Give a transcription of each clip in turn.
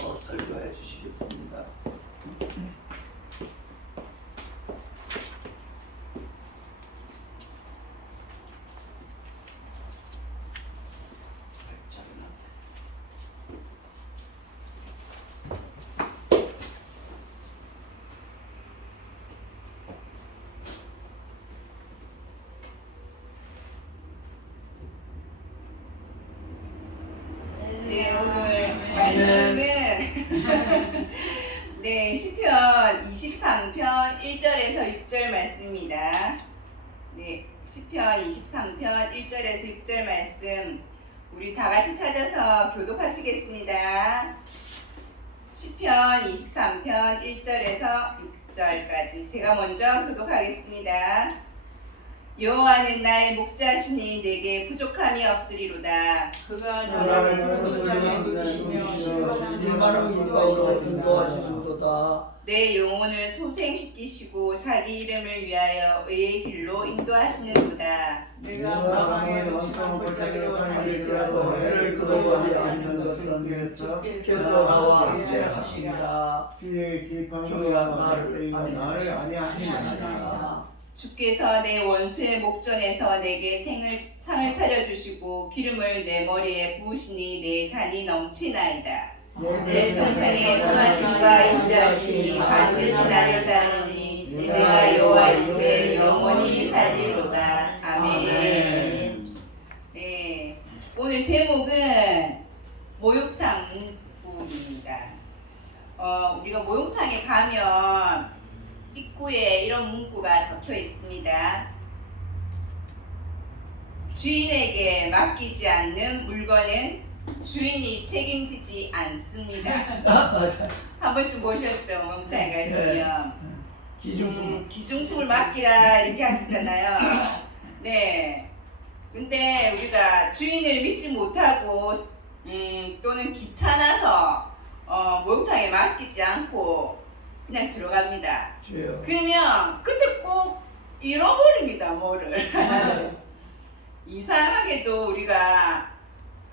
설교해 주시겠습니다. 네, 오늘 말씀은 네, 시편 23편 1절에서 6절 말씀입니다. 네, 시편 23편 1절에서 6절 말씀 우리 다 같이 찾아서 교독하시겠습니다. 시편 23편 1절에서 6절까지 제가 먼저 교독하겠습니다. 여호와는 나의 목자시니 내게 부족함이 없으리로다. 그가 나를 푸른 잠에 누이시며 일만한 물가로 인도하시도다. 내 영혼을 소생시키시고 자기 이름을 위하여 의의 길로 인도하시는도다. 내가 사망의 음침한 골짜기로 달릴지라도 해를 들어가지 않는 것은 주께서 나와 함께 하시리라. 주의 기뻐하는 주가 나를 아니하시나이다. 주께서 내 원수의 목전에서 내게 상을 차려주시고 기름을 내 머리에 부으시니 내 잔이 넘치나이다. 내 평생에 선하심과 인자하시니 반드시 나를 따르니 내가 여호와의 집에 영원히 살리로다. 아멘. 네, 오늘 제목은 목욕탕입니다. 우리가 목욕탕에 가면 입구에 이런 문구가 적혀 있습니다. 주인에게 맡기지 않는 물건은 주인이 책임지지 않습니다. 한 번쯤 보셨죠? 목욕탕에 가시면 기중품을 맡기라 이렇게 하시잖아요. 네. 근데 우리가 주인을 믿지 못하고 또는 귀찮아서 목욕탕에 맡기지 않고 그냥 들어갑니다. 그러면 그때 꼭 잃어버립니다. 뭐를. 이상하게도 우리가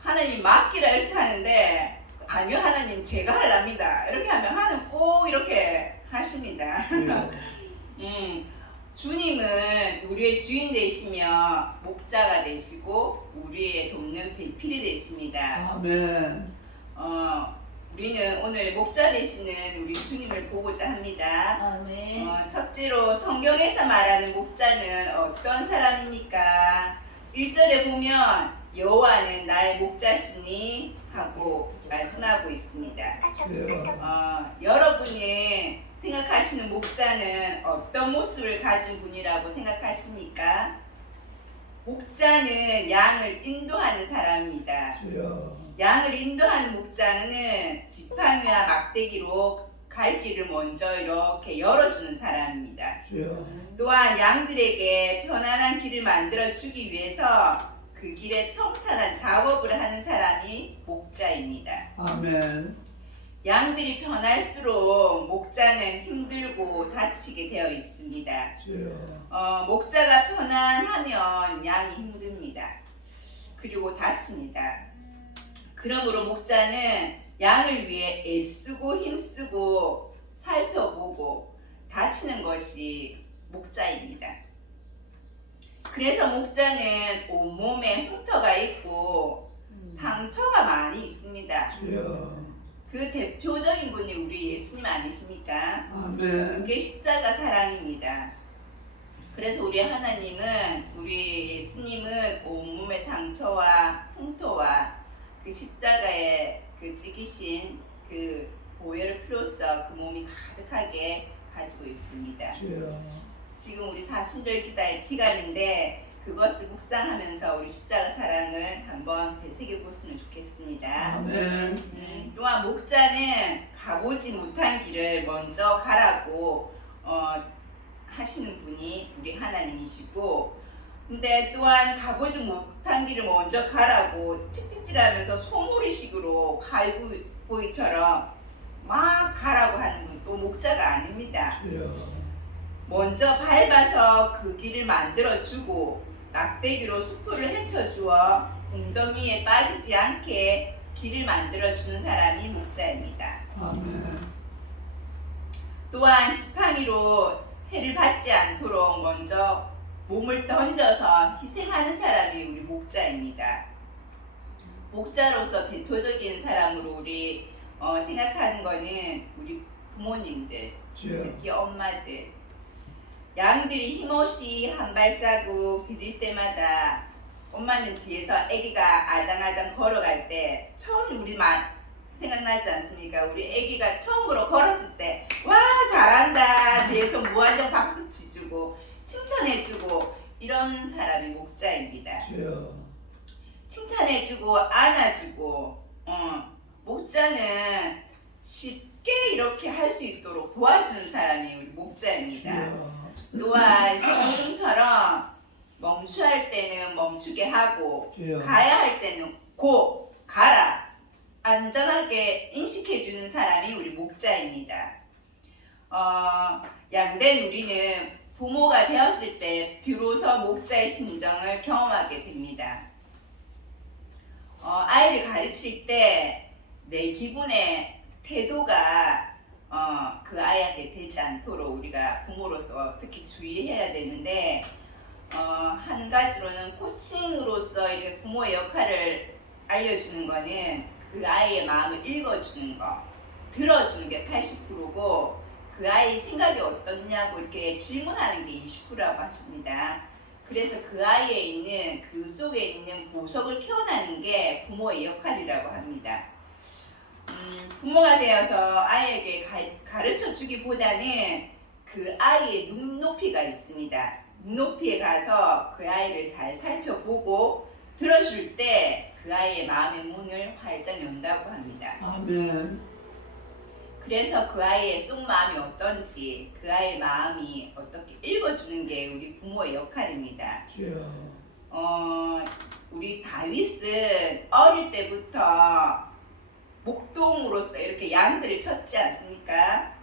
하나님 맡기라 이렇게 하는데 아니요 하나님 제가 하랍니다. 이렇게 하면 하나님 꼭 이렇게 하십니다. 주님은 우리의 주인 되시며 목자가 되시고 우리의 돕는 배필이 되십니다. 아멘. 우리는 오늘 목자 되시는 우리 주님을 보고자 합니다. 아멘. 첫째로 성경에서 말하는 목자는 어떤 사람입니까? 1절에 보면 여호와는 나의 목자시니 하고 말씀하고 있습니다. 여러분이 생각하시는 목자는 어떤 모습을 가진 분이라고 생각하십니까? 목자는 양을 인도하는 사람입니다. 양을 인도하는 목자는 지팡이와 막대기로 갈 길을 먼저 이렇게 열어주는 사람입니다. 또한 양들에게 편안한 길을 만들어 주기 위해서 그 길에 평탄한 작업을 하는 사람이 목자입니다. 아멘. 양들이 편할수록 목자는 힘들고 다치게 되어 있습니다. 목자가 편안하면 양이 힘듭니다. 그리고 다칩니다. 그러므로 목자는 양을 위해 애쓰고 힘쓰고 살펴보고 다치는 것이 목자입니다. 그래서 목자는 온몸에 흉터가 있고 상처가 많이 있습니다. 그 대표적인 분이 우리 예수님 아니십니까? 아멘. 그게 십자가 사랑입니다. 그래서 우리 하나님은 우리 예수님은 온몸의 상처와 흉터와 그 십자가에 그 찍히신 그 보혈을 피로써 그 몸이 가득하게 가지고 있습니다. 지금 우리 사순절 기간인데 그것을 묵상하면서 우리 십자가 사랑을 한번 되새겨 보시면 좋겠습니다. 아멘. 또한 목자는 가보지 못한 길을 먼저 가라고 하시는 분이 우리 하나님이시고, 근데 또한 가보지 못한 길을 먼저 가라고 칙칙질하면서 소몰이식으로 갈고기처럼 막 가라고 하는 분 또 목자가 아닙니다. 먼저 밟아서 그 길을 만들어주고 막대기로 숲을 헤쳐주어 웅덩이에 빠지지 않게 길을 만들어주는 사람이 목자입니다. 아멘. 또한 지팡이로 해를 받지 않도록 먼저 몸을 던져서 희생하는 사람이 우리 목자입니다. 목자로서 대표적인 사람으로 우리 생각하는 거는 우리 부모님들, 주여. 특히 엄마들. 양들이 힘없이 한 발자국 디딜 때마다 엄마는 뒤에서 아기가 아장아장 걸어갈 때 처음 우리 생각나지 않습니까? 우리 아기가 처음으로 걸었을 때 와 잘한다 뒤에서 무한정 박수 치주고 칭찬해주고 이런 사람이 목자입니다. 주여. 칭찬해주고 안아주고 목자는 쉽게 이렇게 할 수 있도록 도와주는 사람이 우리 목자입니다. 주여. 또한 신호등처럼 멈추할 때는 멈추게 하고 주여. 가야 할 때는 고 가라 안전하게 인식해주는 사람이 우리 목자입니다. 양된 우리는 부모가 되었을 때 비로소 목자의 심정을 경험하게 됩니다. 아이를 가르칠 때 내 기분의 태도가 그 아이한테 되지 않도록 우리가 부모로서 특히 주의해야 되는데 한 가지로는 코칭으로서 이렇게 부모의 역할을 알려주는 거는 그 아이의 마음을 읽어주는 거, 들어주는 게 80%고 그 아이 생각이 어떻냐고 이렇게 질문하는 게 20%라고 하십니다. 그래서 그 아이에 있는 그 속에 있는 보석을 캐어나는 게 부모의 역할이라고 합니다. 부모가 되어서 아이에게 가르쳐 주기보다는 그 아이의 눈높이가 있습니다. 눈높이에 가서 그 아이를 잘 살펴보고 들어줄 때 그 아이의 마음의 문을 활짝 연다고 합니다. 아멘. 그래서 그 아이의 속마음이 어떤지 그 아이의 마음이 어떻게 읽어주는 게 우리 부모의 역할입니다. 주여. 우리 다윗은 어릴 때부터 목동으로서 이렇게 양들을 쳤지 않습니까?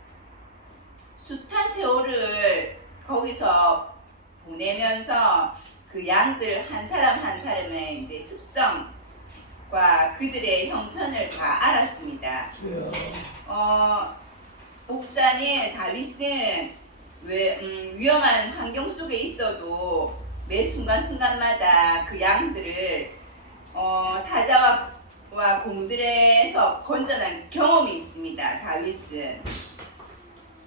숱한 세월을 거기서 보내면서 그 양들 한 사람 한 사람의 이제 습성과 그들의 형편을 다 알았습니다. 주여. 목자는 다윗은 위험한 환경 속에 있어도 매 순간순간마다 그 양들을 사자와 곰들에서 건져낸 경험이 있습니다. 다윗은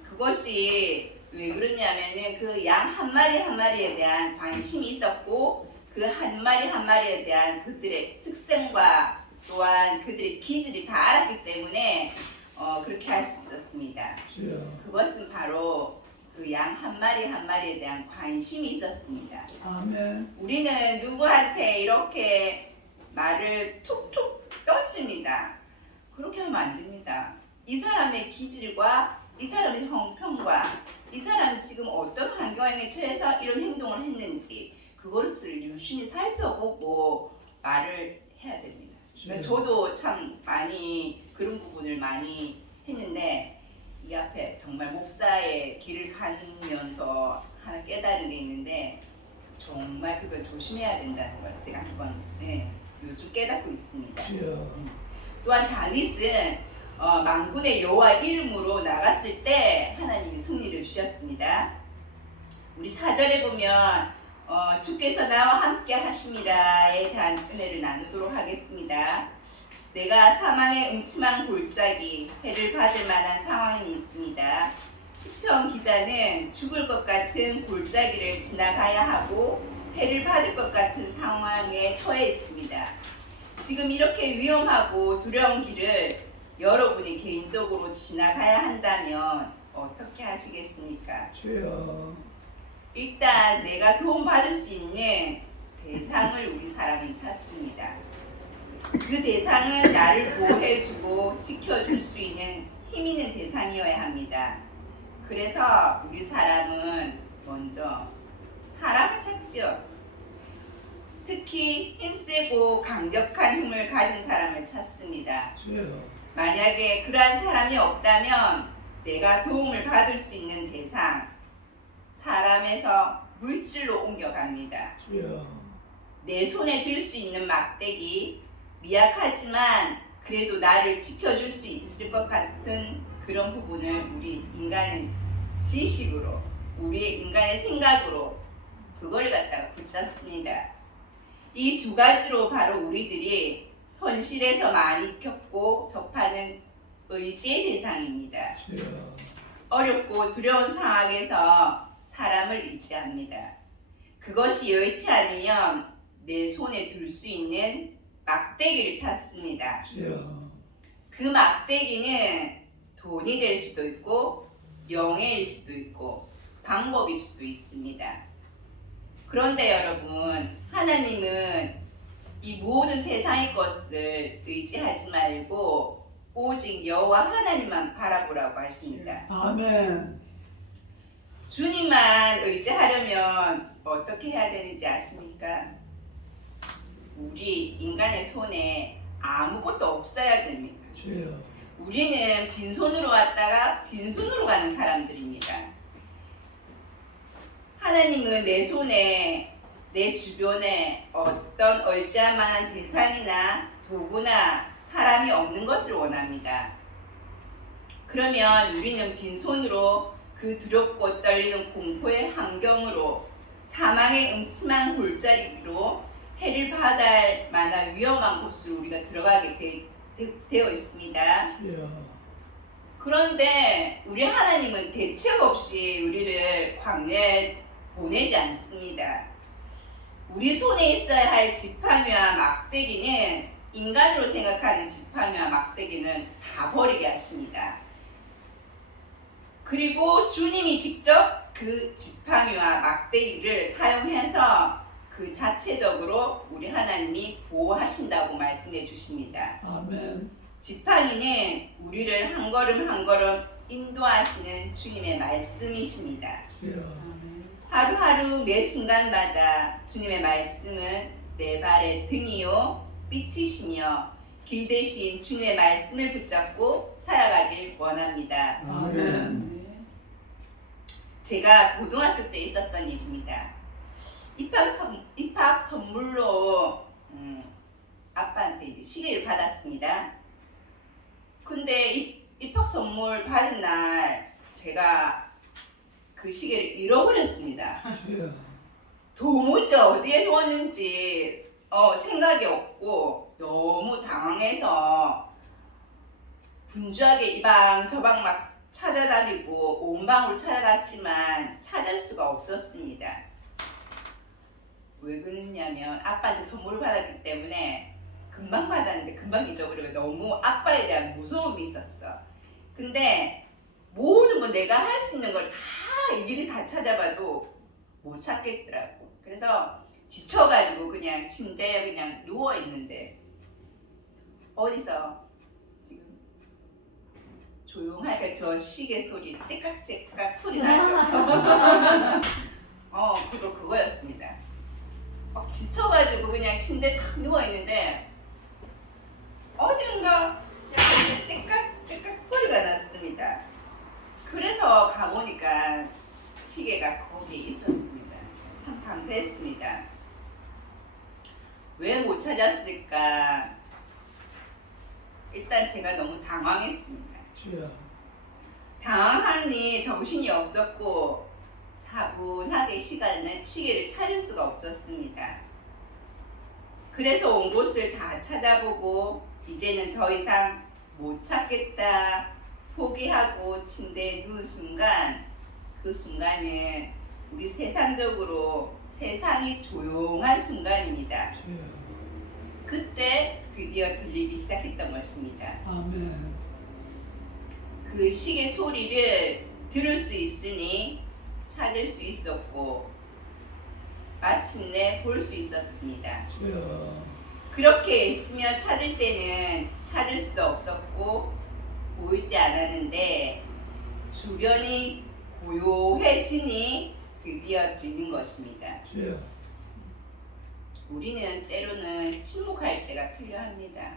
그것이 왜 그러냐면은 그 양 한 마리 한 마리에 대한 관심이 있었고 그 한 마리 한 마리에 대한 그들의 특성과 또한 그들의 기질을 다 알았기 때문에 그렇게 할 수 있었습니다. 주여. 그것은 바로 그 양 한 마리 한 마리에 대한 관심이 있었습니다. 아멘. 우리는 누구한테 이렇게 말을 툭툭 던집니다. 그렇게 하면 안 됩니다. 이 사람의 기질과 이 사람의 형편과 이 사람이 지금 어떤 환경에 처해서 이런 행동을 했는지 그것을 유심히 살펴보고 말을 해야 됩니다. 그러니까 저도 참 많이 그런 부분을 많이 했는데 이 앞에 정말 목사의 길을 가면서 하나 깨달은 게 있는데 정말 그걸 조심해야 된다는 걸 제가 한번 요즘 깨닫고 있습니다. 주여. 또한 다윗은 만군의 여호와 이름으로 나갔을 때 하나님이 승리를 주셨습니다. 우리 4절에 보면 주께서 나와 함께 하심이라에 대한 은혜를 나누도록 하겠습니다. 내가 사망의 음침한 골짜기 해를 받을 만한 상황이 있습니다. 시편 기자는 죽을 것 같은 골짜기를 지나가야 하고 해를 받을 것 같은 상황에 처해 있습니다. 지금 이렇게 위험하고 두려운 길을 여러분이 개인적으로 지나가야 한다면 어떻게 하시겠습니까? 주여. 일단 내가 도움받을 수 있는 대상을 우리 사람이 찾습니다. 그 대상은 나를 보호해주고 지켜줄 수 있는 힘 있는 대상이어야 합니다. 그래서 우리 사람은 먼저 사람을 찾죠. 특히 힘세고 강력한 힘을 가진 사람을 찾습니다. 주여. 만약에 그러한 사람이 없다면 내가 도움을 받을 수 있는 대상, 사람에서 물질로 옮겨갑니다. 주여. 내 손에 들 수 있는 막대기, 미약하지만 그래도 나를 지켜줄 수 있을 것 같은 그런 부분을 우리 인간은 지식으로, 우리의 인간의 생각으로 그걸 갖다가 붙잡습니다. 이 두 가지로 바로 우리들이 현실에서 많이 겪고 접하는 의지의 대상입니다. 주여. 어렵고 두려운 상황에서 사람을 의지합니다. 그것이 여의치 않으면 내 손에 들 수 있는 막대기를 찾습니다. 주여. 그 막대기는 돈이 될 수도 있고 명예일 수도 있고 방법일 수도 있습니다. 그런데 여러분, 하나님은 이 모든 세상의 것을 의지하지 말고 오직 여호와 하나님만 바라보라고 하십니다. 아멘. 주님만 의지하려면 어떻게 해야 되는지 아십니까? 우리 인간의 손에 아무것도 없어야 됩니다. 주여. 우리는 빈손으로 왔다가 빈손으로 가는 사람들입니다. 하나님은 내 손에, 내 주변에 어떤 의지할 만한 대상이나 도구나 사람이 없는 것을 원합니다. 그러면 우리는 빈손으로 그 두렵고 떨리는 공포의 환경으로 사망의 음침한 골짜기로 해를 받을 만한 위험한 곳으로 우리가 들어가게 되어 있습니다. 주여. 그런데 우리 하나님은 대책 없이 우리를 광야에 보내지 않습니다. 우리 손에 있어야 할 지팡이와 막대기는, 인간으로 생각하는 지팡이와 막대기는 다 버리게 하십니다. 그리고 주님이 직접 그 지팡이와 막대기를 사용해서 그 자체적으로 우리 하나님이 보호하신다고 말씀해 주십니다. 아멘. 지팡이는 우리를 한 걸음 한 걸음 인도하시는 주님의 말씀이십니다. 주여. 하루하루 매 순간마다 주님의 말씀은 내 발의 등이요 빛이시며 길 대신 주님의 말씀을 붙잡고 살아가길 원합니다. 아멘. 제가 고등학교 때 있었던 일입니다. 입학 선물로 아빠한테 이제 시계를 받았습니다. 근데 입학 선물 받은 날 제가 그 시계를 잃어버렸습니다. 주여. 도무지 어디에 두었는지 생각이 없고 너무 당황해서 분주하게 이방 저방 막 찾아다니고 온 방으로 찾아갔지만 찾을 수가 없었습니다. 왜 그랬냐면 아빠한테 선물을 받았기 때문에 금방 받았는데 금방 잊어버리고 너무 아빠에 대한 무서움이 있었어. 근데 모든 거 내가 할 수 있는 걸 다 일일이 다 찾아봐도 못 찾겠더라고. 그래서 지쳐가지고 그냥 침대에 그냥 누워 있는데 어디서 지금 조용하게 저 시계 소리 째깍째깍 소리 나죠. 그거 그거였습니다. 막 지쳐가지고 그냥 침대에 탁 누워 있는데 어딘가 째깍째깍 소리가 났습니다. 그래서 가보니까 시계가 거기에 있었습니다. 참 감사했습니다. 왜 못 찾았을까? 일단 제가 너무 당황했습니다. 주여. 당황하니 정신이 없었고 차분하게 시계를 찾을 수가 없었습니다. 그래서 온 곳을 다 찾아보고 이제는 더 이상 못 찾겠다 포기하고 침대에 누운 순간, 그 순간은 우리 세상적으로 세상이 조용한 순간입니다. 주여. 그때 드디어 들리기 시작했던 것입니다. 아멘. 그 시계 소리를 들을 수 있으니 찾을 수 있었고 마침내 볼 수 있었습니다. 주여. 그렇게 애쓰며 찾을 때는 찾을 수 없었고 보이지 않았는데 주변이 고요해지니 드디어 들린 것입니다. 주여. 우리는 때로는 침묵할 때가 필요합니다.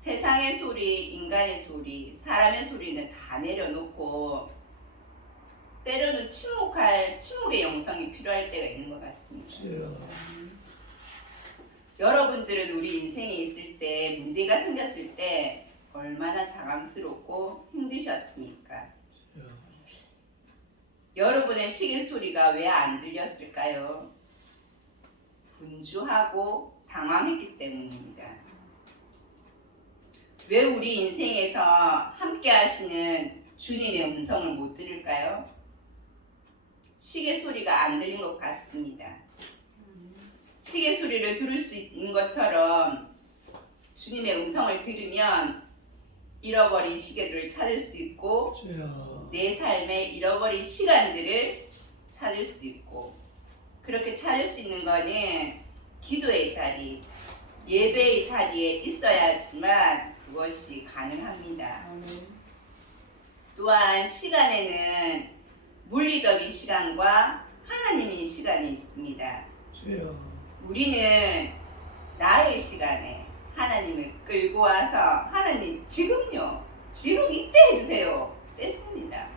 세상의 소리, 인간의 소리, 사람의 소리는 다 내려놓고 때로는 침묵의 영성이 필요할 때가 있는 것 같습니다. 주여. 여러분들은 우리 인생에 있을 때 문제가 생겼을 때 얼마나 당황스럽고 힘드셨습니까? 여러분의 시계 소리가 왜 안 들렸을까요? 분주하고 당황했기 때문입니다. 왜 우리 인생에서 함께 하시는 주님의 음성을 못 들을까요? 시계 소리가 안 들린 것 같습니다. 시계 소리를 들을 수 있는 것처럼 주님의 음성을 들으면 잃어버린 시계를 찾을 수 있고 내 삶에 잃어버린 시간들을 찾을 수 있고 그렇게 찾을 수 있는 거는 기도의 자리, 예배의 자리에 있어야지만 그것이 가능합니다. 또한 시간에는 물리적인 시간과 하나님의 시간이 있습니다. 우리는 나의 시간에 하나님을 끌고 와서 하나님 지금요, 지금 이때 해주세요. 됐습니다.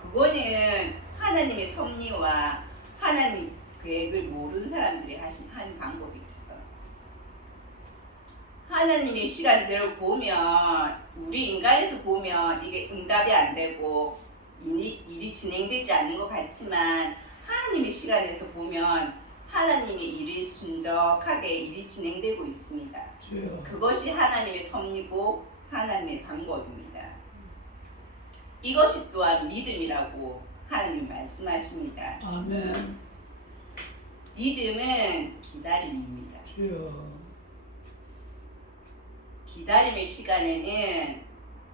그거는 하나님의 섭리와 하나님 계획을 모르는 사람들이 하는 방법이죠. 하나님의 시간대로 보면 우리 인간에서 보면 이게 응답이 안 되고 일이 진행되지 않는 것 같지만 하나님의 시간에서 보면 하나님의 일이 순적하게 일이 진행되고 있습니다. 그것이 하나님의 섭리고 하나님의 방법입니다. 이것이 또한 믿음이라고 하나님 말씀하십니다. 아멘. 믿음은 기다림입니다. 기다림의 시간에는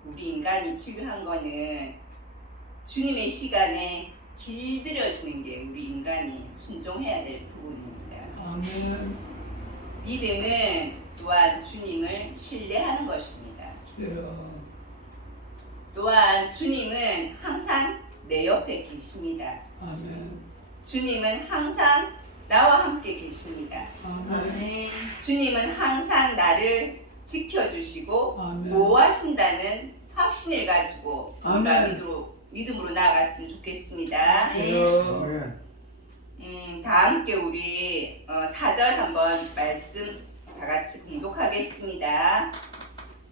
우리 인간이 필요한 거는 주님의 시간에 길들여지는 게 우리 인간이 순종해야 될 부분입니다. 아멘. 믿음은 또한 주님을 신뢰하는 것입니다. 또한 주님은 항상 내 옆에 계십니다. 아멘. 주님은 항상 나와 함께 계십니다. 아멘. 주님은 항상 나를 지켜주시고 아멘. 보호하신다는 확신을 가지고 우리가 아멘. 믿음으로 나아갔으면 좋겠습니다. 다 함께 우리 4절 한번 말씀 다 같이 공독하겠습니다.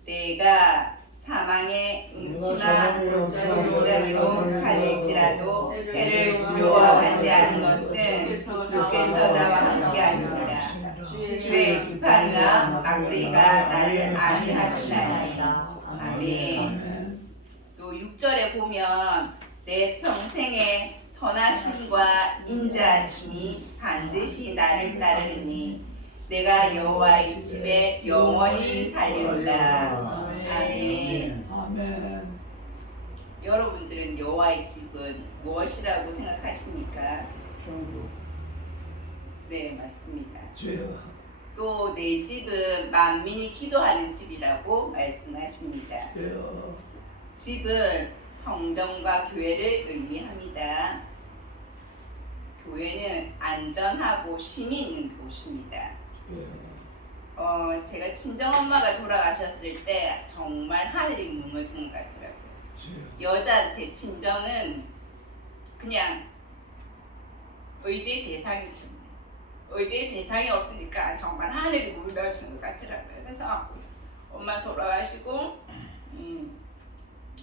내가 사망의 음침한 골짜기로 갈릴지라도 해를 두려워하지 않은 것은 주께서 나와 함께 하시니라. 주의 지팡이와 막대기가 나를 안위하시나이다. 아멘. 또 6절에 보면 내 평생의 선하심과 인자하심이 반드시 나를 따르니 내가 여호와의 집에 영원히 살리로다. 아멘. 아멘. 여러분들은 여호와의 집은 무엇이라고 생각하십니까? 네, 맞습니다. 또 내 집은 만민이 기도하는 집이라고 말씀하십니다. 집은 성전과 교회를 의미합니다. 교회는 안전하고 힘이 있는 곳입니다. 제가 친정엄마가 돌아가셨을 때 정말 하늘이 무너지는 것 같더라고요. 여자한테 친정은 그냥 의지의 대상이죠. 의지의 대상이 없으니까 정말 하늘이 무너지는 것 같더라고요. 그래서 엄마 돌아가시고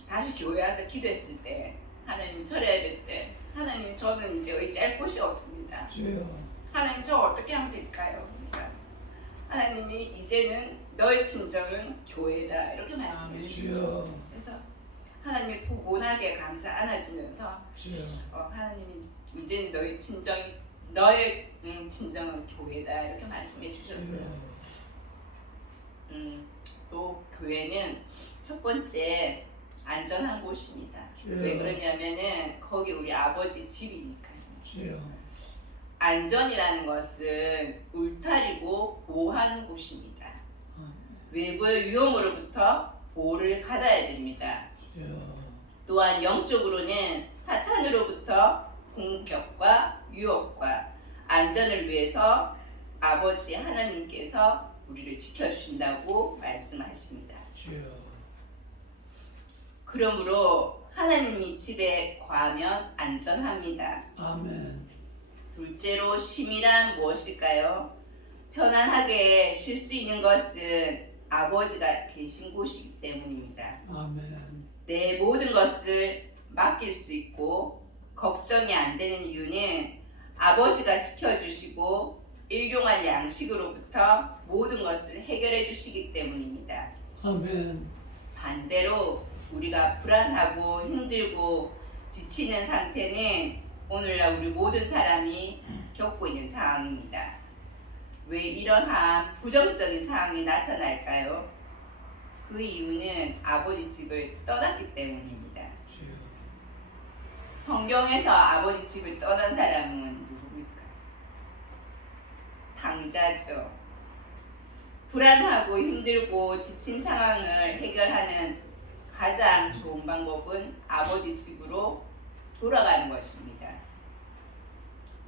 다시 교회 와서 기도했을 때 하나님 절에 예배 때 하나님 저는 이제 의지할 곳이 없습니다. 하나님 저 어떻게 하면 될까요? 그러니까 하나님이 이제는 너의 친정은 교회다 이렇게 말씀해 주시죠. 그래서 하나님이 포근하게 감사 안아주면서 하나님이 이제는 너의 친정은 교회다 이렇게 말씀해 주셨어요. 또 교회는 첫 번째 안전한 곳입니다. 왜 그러냐면은 거기 우리 아버지 집이니까요. 안전이라는 것은 울타리고 보호하는 곳입니다. 외부의 위험으로부터 보호를 받아야 됩니다. 또한 영적으로는 사탄으로부터 공격과 유혹과 안전을 위해서 아버지 하나님께서 우리를 지켜주신다고 말씀하십니다. 그러므로 하나님이 집에 거하면 안전합니다. 아멘. 둘째로 심이란 무엇일까요? 편안하게 쉴 수 있는 것은 아버지가 계신 곳이기 때문입니다. 아멘. 내 모든 것을 맡길 수 있고 걱정이 안 되는 이유는 아버지가 지켜주시고 일용할 양식으로부터 모든 것을 해결해 주시기 때문입니다. 아멘. 반대로 우리가 불안하고 힘들고 지치는 상태는 오늘날 우리 모든 사람이 겪고 있는 상황입니다. 왜 이러한 부정적인 상황이 나타날까요? 그 이유는 아버지 집을 떠났기 때문입니다. 주여. 성경에서 아버지 집을 떠난 사람은 누굽니까? 당자죠. 불안하고 힘들고 지친 상황을 해결하는 가장 좋은 방법은 아버지 집으로 돌아가는 것입니다.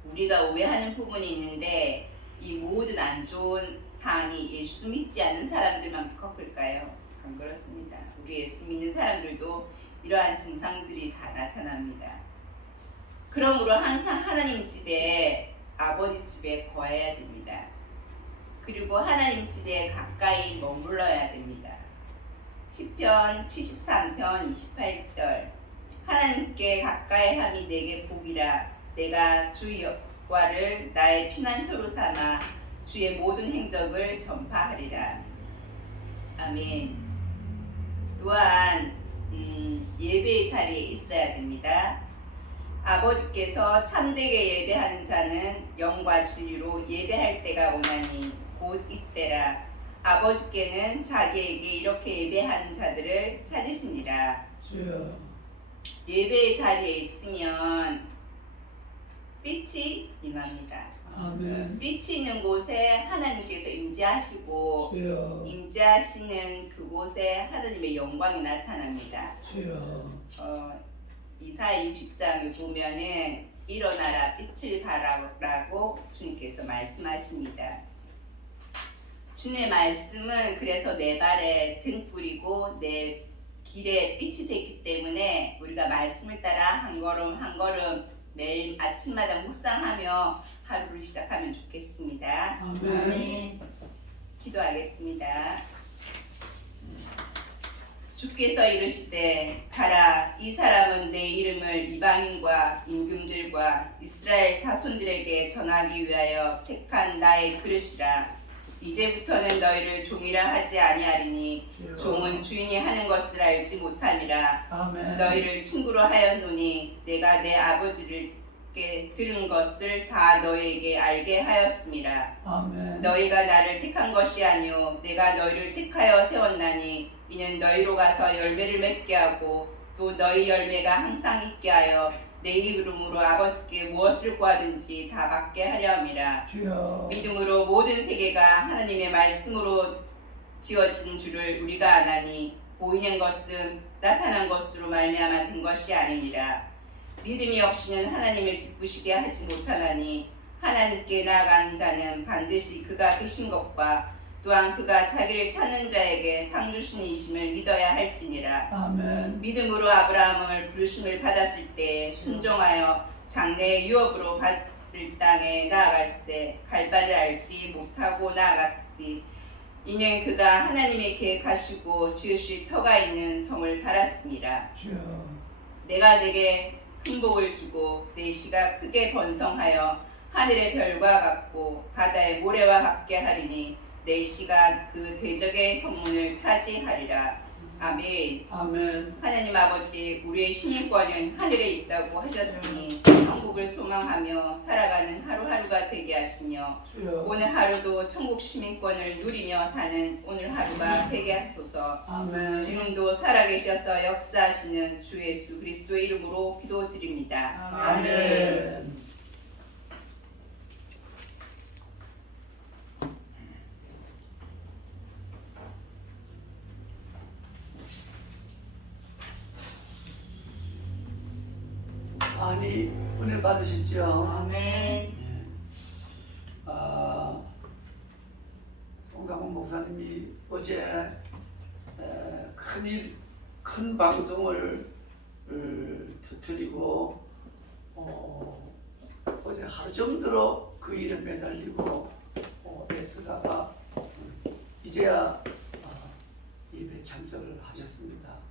우리가 오해하는 부분이 있는데 이 모든 안 좋은 상황이 예수 믿지 않는 사람들만 겪을까요? 안 그렇습니다. 우리 예수 믿는 사람들도 이러한 증상들이 다 나타납니다. 그러므로 항상 하나님 집에 아버지 집에 거해야 됩니다. 그리고 하나님 집에 가까이 머물러야 됩니다. 시편 73편 28절 하나님께 가까이 함이 내게 복이라 내가 주 여호와를 나의 피난처로 삼아 주의 모든 행적을 전파하리라. 아멘. 또한 예배의 자리에 있어야 됩니다. 아버지께서 참되게 예배하는 자는 영과 진리로 예배할 때가 오나니 곧 이때라. 아버지께는 자기에게 이렇게 예배하는 자들을 찾으시니라. 주여. 예배의 자리에 있으면 빛이 임합니다. 아멘. 빛이 있는 곳에 하나님께서 임재하시고 주여. 임재하시는 그곳에 하나님의 영광이 나타납니다. 주여. 이사야 60장을 보면은 일어나라 빛을 발하라고 주님께서 말씀하십니다. 주님의 말씀은 그래서 내 발에 등불이고 내 길에 빛이 되기 때문에 우리가 말씀을 따라 한 걸음 한 걸음 매일 아침마다 묵상하며 하루를 시작하면 좋겠습니다. 아멘. 기도하겠습니다. 주께서 이르시되 가라 이 사람은 내 이름을 이방인과 임금들과 이스라엘 자손들에게 전하기 위하여 택한 나의 그릇이라. 이제부터는 너희를 종이라 하지 아니하리니 종은 주인이 하는 것을 알지 못함이라. 아멘. 너희를 친구로 하였노니 내가 내 아버지께 들은 것을 다 너희에게 알게 하였음이라. 아멘. 너희가 나를 택한 것이 아니요 내가 너희를 택하여 세웠나니 이는 너희로 가서 열매를 맺게 하고 또 너희 열매가 항상 있게 하여 내 이름으로 아버지께 무엇을 구하든지 다 받게 하려 함이라. 주여. 믿음으로 모든 세계가 하나님의 말씀으로 지어진 줄을 우리가 아나니 보이는 것은 나타난 것으로 말미암아 된 것이 아니니라. 믿음이 없이는 하나님을 기쁘시게 하지 못하나니 하나님께 나아가는 자는 반드시 그가 계신 것과 또한 그가 자기를 찾는 자에게 상 주신 이심을 믿어야 할지니라. 아멘. 믿음으로 아브라함을 부르심을 받았을 때 순종하여 장래의 유업으로 받을 땅에 나아갈새 갈 바를 알지 못하고 나아갔으니 이는 그가 하나님의 계획하시고 지으실 터가 있는 성을 바랐습니다. 주여. 내가 내게 큰 복을 주고 내 씨가 크게 번성하여 하늘의 별과 같고 바다의 모래와 같게 하리니 내 씨가 그 대적의 성문을 차지하리라. 아멘. 아멘. 하나님 아버지, 우리의 시민권은 하늘에 있다고 하셨으니 천국을 소망하며 살아가는 하루하루가 되게 하시며 주여. 오늘 하루도 천국 시민권을 누리며 사는 오늘 하루가 되게 하소서. 아멘. 지금도 살아계셔서 역사하시는 주 예수 그리스도의 이름으로 기도드립니다. 아멘. 많이 은혜 받으셨죠? 아멘. 송상훈 목사님이 어제 큰 방송을 터뜨리고 어제 하루 정도로 그 일에 매달리고 애쓰다가 이제야 예배 참석을 하셨습니다.